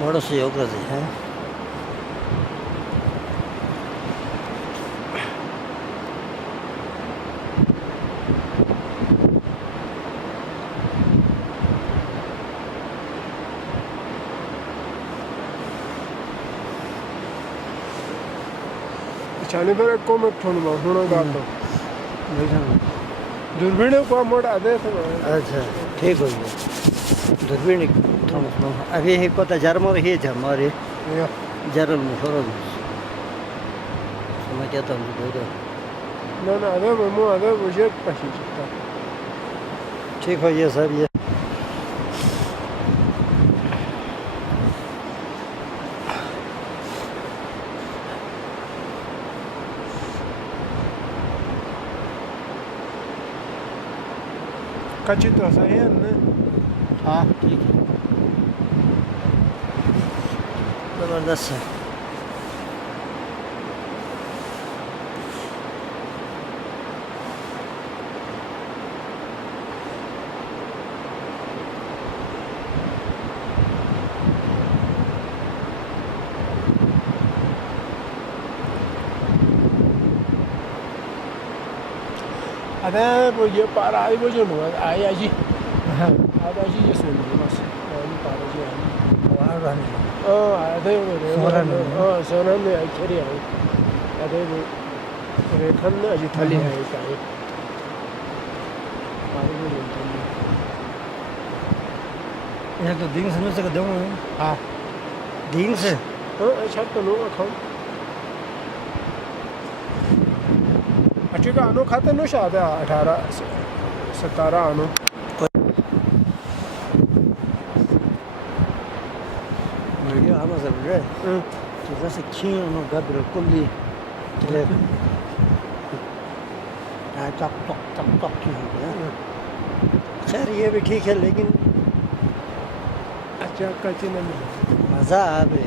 बड़ो सहयोग रहे हैं। चाने पर एक कॉमेट फोन में होना गाता दूरबीन को मोड़ आधे थे। अच्छा ठीक हो गया दूरबीन थोड़ा अभी है को जरमर ही जरमर जरल मुहरों समझ आता हूँ तो ना आधे मम्मू आधे मुझे पसंद चलता ठीक हो गया सर ये कच्ची तो सही है ना। हाँ ठीक है ज़बरदस्त है। अरे वो ये पारा आई वो जो नुआ आई आजी आधा जी ये सुन ली बस ये पारा जी आई आधे वो सोना में आई चली आई आधे वो रेखन में अजी थली है क्या है पारा जी नहीं ये तो दिन से कर दूँगा हाँ दिन से अच्छा तो नो खाऊं अच्छी का अनु खाते नो शायद 18-17 अनु ये हम सब रे तो जैसे खीर नो गदर कुल्ली चले चक चक चक चक की हो गया। खैर ये भी ठीक है लेकिन अच्छा कच्ची नहीं मज़ा आवे।